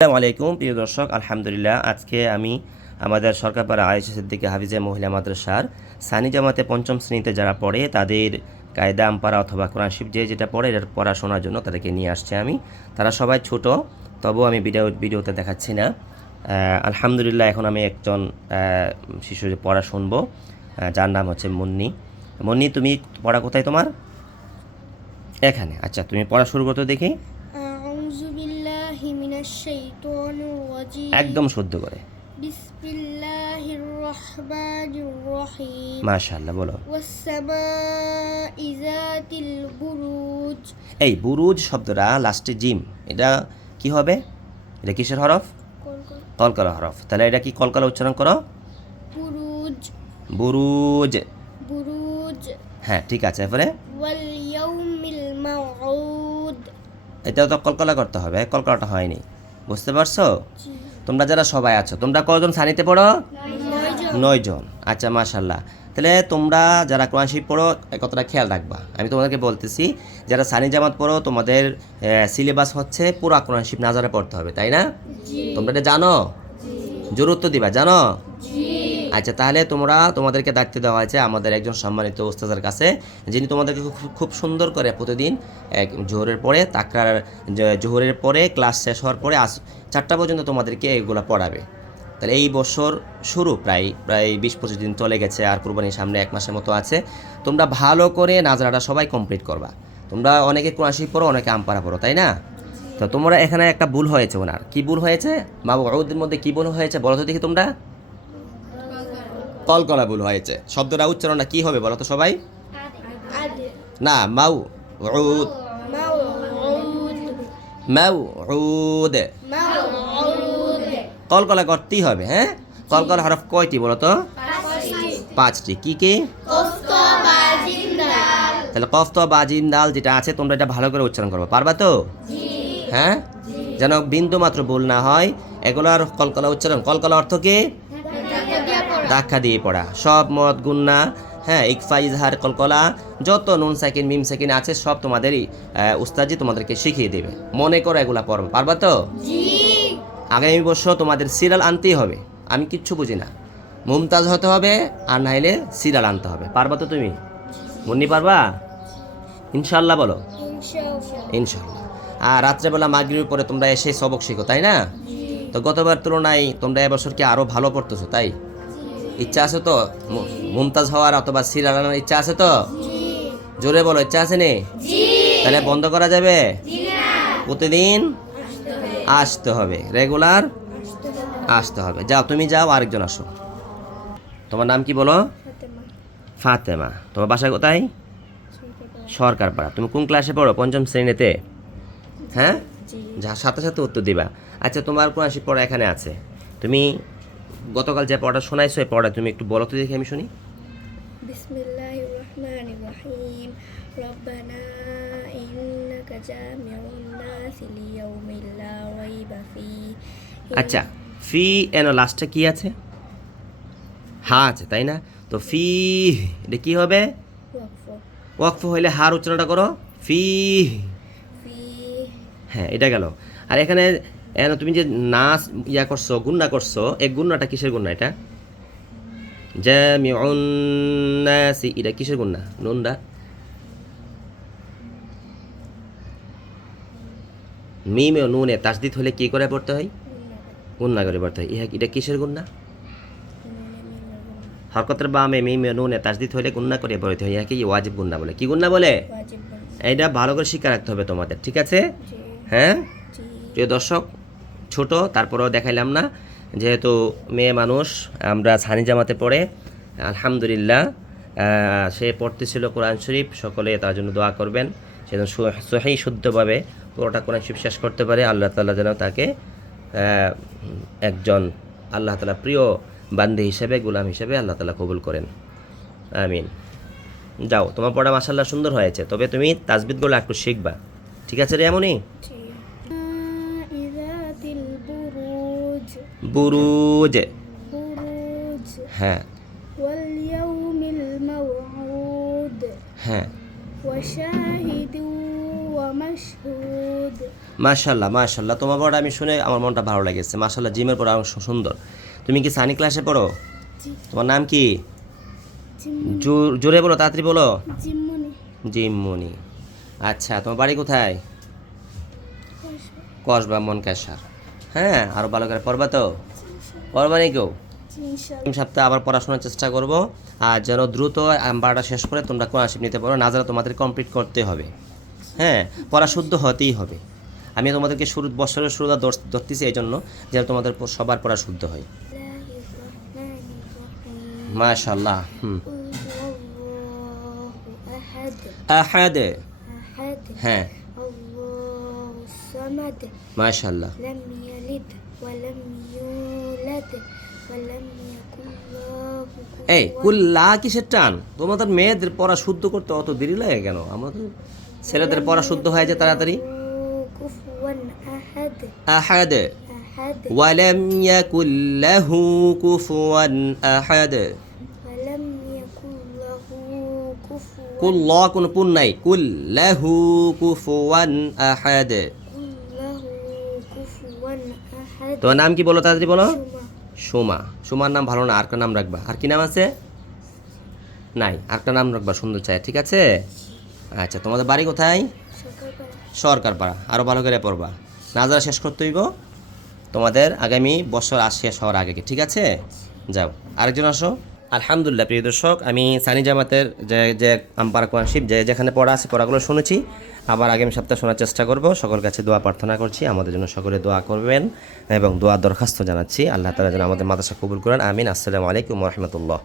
আসসালামু আলাইকুম প্রিয় দর্শক, আলহামদুলিল্লাহ। আজকে আমি আমাদের সরকারপাড়া আয়েশা সিদ্দিকা হাফিজা মহিলা মাদ্রাসার সানি জামাতে পঞ্চম শ্রেণীতে যারা পড়ে তাদের কায়দা আমপারা অথবা কোরআন শরীফ যেটা পড়ে এটার পড়াশোনার জন্য তাদেরকে নিয়ে আসছে আমি। তারা সবাই ছোট, তবুও আমি ভিডিওতে দেখাচ্ছি না। আলহামদুলিল্লাহ, এখন আমি একজন শিশুর পড়া শুনবো, যার নাম হচ্ছে মুন্নি। মুন্নি, তুমি পড়া কোথায় তোমার? এখানে। আচ্ছা, তুমি পড়া শুরু করতে দেখি। একদম শুদ্ধ করে। বিসমিল্লাহির রহমানির রহিম। মাশাআল্লাহ, বলো। ওয়াস-সামাই যাতিল বুরুজ। এই বুরুজ শব্দটা লাস্টে জিম, এটা কি হবে? এটা কিসের হরফ? কলকলা হরফ। তাহলে এটা কি কলকলা উচ্চারণ করো? বুরুজ। বুরুজ। বুরুজ। হ্যাঁ, ঠিক আছে। এরপরে ওয়াল ইয়াউমিল মাউউদ। এটা তো কলকলা করতে হবে, কলকলাটা হয়নি, বুঝতে পারছো? তোমরা যারা সবাই আছো, তোমরা কয়জন সানিতে পড়ো? 9 জন। আচ্ছা, মাশাআল্লাহ। তাহলে তোমরা যারা কোরআন শরীফ পড়ো এই কথাটা খেয়াল রাখবা। আমি তোমাদেরকে বলতেছি, যারা সানি জামাত পড়ো তোমাদের সিলেবাস হচ্ছে পুরো কোরআন শরীফ নাজারে পড়তে হবে, তাই না? তোমরা এটা জানো? জোর উত্তর দিবা, জানো? আচ্ছা, তাহলে তোমাদেরকে দায়িত্ব দেওয়া হয়েছে আমাদের একজন সম্মানিত ওস্তাদের কাছে, যিনি তোমাদেরকে খুব সুন্দর করে প্রতিদিন জোহরের পরে জোহরের পরে ক্লাস শেষ হওয়ার পরে 4টা পর্যন্ত তোমাদেরকে এগুলো পড়াবে। তাহলে এই বছর শুরু প্রায় 20-25 দিন চলে গেছে, আর কুরবানির সামনে 1 মাসের মতো আছে। তোমরা ভালো করে নাজরাটা সবাই কমপ্লিট করবা। তোমরা অনেকে কোরআন শরীফ পড়ো, অনেকে আমপারা পড়ো, তাই না? তো তোমরা এখানে একটা ভুল হয়েছে। ওনার কি ভুল হয়েছে? মাবউদের মধ্যে কি ভুল হয়েছে বলো তো দেখি তোমরা? কলকলা ভুল হয়েছে। শব্দটা উচ্চারণটা কি হবে বলো তো সবাই? না, মাউউদ। মাউউদ। কলকলা করতেই হবে। হ্যাঁ, কলকলা হরফ কয়টি বলো তো? 5টি। কি কি? তাহলে কফ তো বা জিম দাল যেটা আছে, তোমরা এটা ভালো করে উচ্চারণ করবে, পারবা তো? হ্যাঁ, যেন বিন্দু মাত্র ভুল না হয়। এগুলোর কলকলা উচ্চারণ। কলকলা অর্থ কি? ধাক্কা দিয়ে পড়া। সব মত গুন্না, হ্যাঁ, ইকফা, ইজহার, কলকলা, যত নুন সাকিন মিম সাকিন আছে সব তোমাদেরই উস্তাদজি তোমাদেরকে শিখিয়ে দেবে। মনে করো এগুলা পড়বে, পারবা তো? আগামী বছর তোমাদের সিরিয়াল আনতেই হবে। আমি কিচ্ছু বুঝি না, মুমতাজ হতে হবে, আর নাইলে সিরিয়াল আনতে হবে। পারবা তো তুমি? মুন্নি, পারবা ইনশাল্লাহ? বলো ইনশাল্লাহ। আর রাত্রেবেলা মাগরিবের পরে তোমরা এসে সবক শিখো, তাই না? তো গতবার তুলনায় তোমরা এবছর কি আরো ভালো পড়তেছো, তাই? ইচ্ছা আছে তো মুমতাজ হওয়ার অথবা সিরিয়াল আনার ইচ্ছা আছে তো? জোরে বলো, ইচ্ছা আছে নি? তাহলে বন্ধ করা যাবে? প্রতিদিন আসতে হবে, রেগুলার আসতে হবে। যাও, তুমি যাও, আরেকজন আসো। তোমার নাম কি বলো? ফাতেমা। তোমার বাসা কোথায়? সরকারপাড়া। তুমি কোন ক্লাসে পড়ো? 5ম শ্রেণীতে। হ্যাঁ, যা সাথে সাথে উত্তর দিবা। আচ্ছা, তোমার কোরআন শরীফ পড়া এখানে আছে। তুমি গতকাল যে পড়া শোনাইছো এই পড়া তুমি একটু বলো তো দেখি, আমি শুনি। বিসমিল্লাহির রহমানির রহিম। রব্বানা ইন্নাকা জামিউন নাসি লিয়াউমিন লা রাইবা ফীহি। আচ্ছা, ফি এন লাস্টে কি আছে? হা আছে, তাই না? তো ফি এটা কি হবে? ওয়াকফ হইলে হার উচ্চারণটা করো, ফি। হ্যাঁ, এটা গেল। আর এখানে তুমি যে নাস করছো, গুন্না করছো, এই গুন্নাটা কিসের গুন্না? এটা জামিউন নাসি, এটা কিসের গুন্না? নুনটা মিমে নুনে তাসদিদ হলে কি করে পড়তে হয়? গুন্না করে পড়তে হয়। এটা কিসের গুন্না? হরকতের বামে মিমে নুনে তাসদিদ হলে গুন্না করে পড়তে হয়। ইহাকে ওয়াজিব গুন্না বলে। কি গুন্না বলে? এইটা ভালো করে শিক্ষা রাখতে হবে তোমাদের, ঠিক আছে? হ্যাঁ, প্রিয় দর্শক, ছোট তারপরেও দেখাইলাম না, যেহেতু মেয়ে মানুষ, আমরা সানি জামাতে পড়ে আলহামদুলিল্লাহ। সে পড়তেছিল কোরআন শরীফ, সকলে তার জন্য দোয়া করবেন, সে যেন সহি শুদ্ধভাবে পুরোটা কোরআন শরীফ শেষ করতে পারে। আল্লাহ তাআলা যেন তাকে একজন আল্লাহ তাআলা প্রিয় বান্দী হিসেবে, গোলাম হিসেবে আল্লাহ তাআলা কবুল করেন, আমিন। যাও, তোমার পড়া মাশাআল্লাহ সুন্দর হয়েছে, তবে তুমি তাজবিদগুলো একটু শিখবা, ঠিক আছে রে? এমনই বুরুজ। হ্যাঁ, ওয়াল ইয়াউমিল মাউউদ। হ্যাঁ, ওয়া শাহিদু ওয়া ومشهود মাশাল্লাহ মাশাল্লাহ, তোমার পড়া আমি শুনে আমার মনটা ভালো লেগেছে। মাশাল্লাহ, জিমের পড়া অনেক সুন্দর। তুমি কি সানি ক্লাসে পড়ো? জি তোমার নাম কি? জিম্মনি জোরে বলো, তাড়াতাড়ি বলো। জিম্মনি জিমমনি। আচ্ছা, তোমার বাড়ি কোথায়? কসবা মনকাসার। হ্যাঁ, আরও ভালো করে পড়বা তো? পড়বা নি কেউ? ইনশাআল্লাহ সপ্তাহে আবার পড়াশোনার চেষ্টা করব, আর যেন দ্রুত বারোটা শেষ করে তোমরা কোরআন শরীফ নিতে পারো। নাজারা তোমাদের কমপ্লিট করতে হবে। হ্যাঁ, পড়া শুদ্ধ হতেই হবে। আমি তোমাদেরকে বছরের শুরুটা ধরতেছি এই জন্য যেন তোমাদের সবার পড়া শুদ্ধ হয়। মাশাল্লাহ। আহাদ। হ্যাঁ, মাশাল্লাহ। لم يلد ولم يولد ولم يكن له এই কুল্লা কিসের টান? তোমাদের মেয়েদের পড়া শুদ্ধ করতে অত দেরি লাগে কেন? আমাদের ছেলেদের পড়া শুদ্ধ হয়ে যায় তাড়াতাড়ি। كفوا أحد আহাদ। أحد ওয়ালাম ইয়াকুল লাহু কুফুয়ান আহাদ। ولم يكن له كفوا কুল্লা কোনো পুন নাই, কুল লাহু কুফুয়ান আহাদ। كن له كفوا أحد তোমার নাম কি বলো, তাড়াতাড়ি বলো। شما সুমা। সুমার নাম ভালো না, আরেকটা নাম রাখবা। আর কি নাম আছে? নাই, আরেকটা নাম রাখবা সুন্দর চাই, ঠিক আছে? আচ্ছা, তোমাদের বাড়ি কোথায়? সরকারপাড়া। আরও ভালো করে পড়বা, নাজারা শেষ করতে হইব তোমাদের আগামী বছর শেষ হওয়ার আগে, ঠিক আছে? যাও, আরেকজন আসো। আলহামদুলিল্লাহ প্রিয় দর্শক, আমি সানি জামাতের যে আমপারা কোরআন শরীফ যেখানে পড়া আছে পড়াগুলো শুনেছি, আবার আগামী সপ্তাহে শোনার চেষ্টা করব। সকল কাছে দোয়া প্রার্থনা করছি, আমাদের জন্য সকলে দোয়া করবেন এবং দোয়া দরখাস্ত জানাচ্ছি। আল্লাহ তাআলা যেন আমাদের মাদ্রাসা কবুল করেন। আমিন। আসসালামু আলাইকুম ওয়া রাহমাতুল্লাহ।